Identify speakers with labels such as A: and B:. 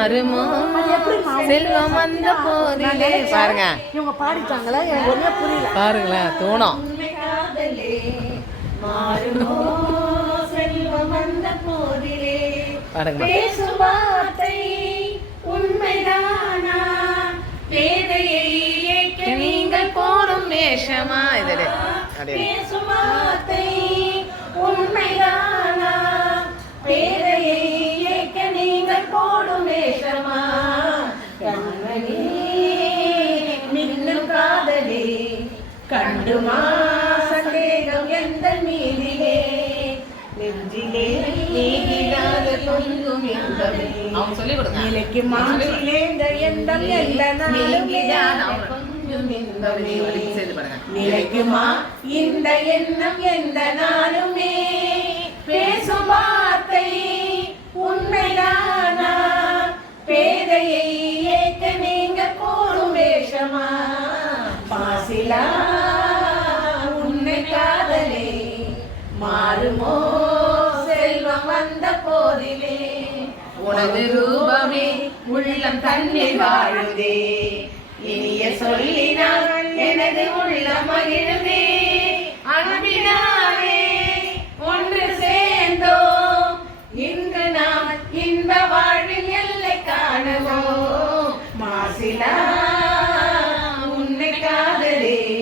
A: மாறுமோ? செல்வம் வந்த போதிலே. பாருங்க.
B: இவங்க பாடிட்டாங்களா? எனக்கு ஒண்ணுமே புரியல.
A: பாருங்களேன் தூணம்.
B: மாறுமோ? செல்வம் வந்த போதிலே.
A: பாருங்க
B: பேசும் வார்த்தை உண்மைதானா? பேதையை
A: நீங்கள் போடும் வேஷமா? இதில்
B: பேசும் வார்த்தை மீதிலே நெஞ்சிலே நீங்கிடாத பொங்கும் இன்பமே
A: அவங்க சொல்லி கொடுங்க
B: நிலைக்கு மாற்றிலேந்த எண்ணம் எந்த நாளுமே நிலைக்குமா இந்த எண்ணம் எந்த நாளுமே பாசிலா உன்னை காதலே. மாறுமோ செல்வம் வந்த போதிலே.
A: உனது ரூபமே
B: உள்ளம் தன்னில் வாழுதே. இனிய சொல்லினால் எனது உள்ளம் மகிழ்ந்தே அன்பினாலே ஒன்று சேர்ந்தோ இன்று நாம் இன்ப வாழ்வில் எல்லை காணவோ மாசிலா ಕಿರಣಗಳೇ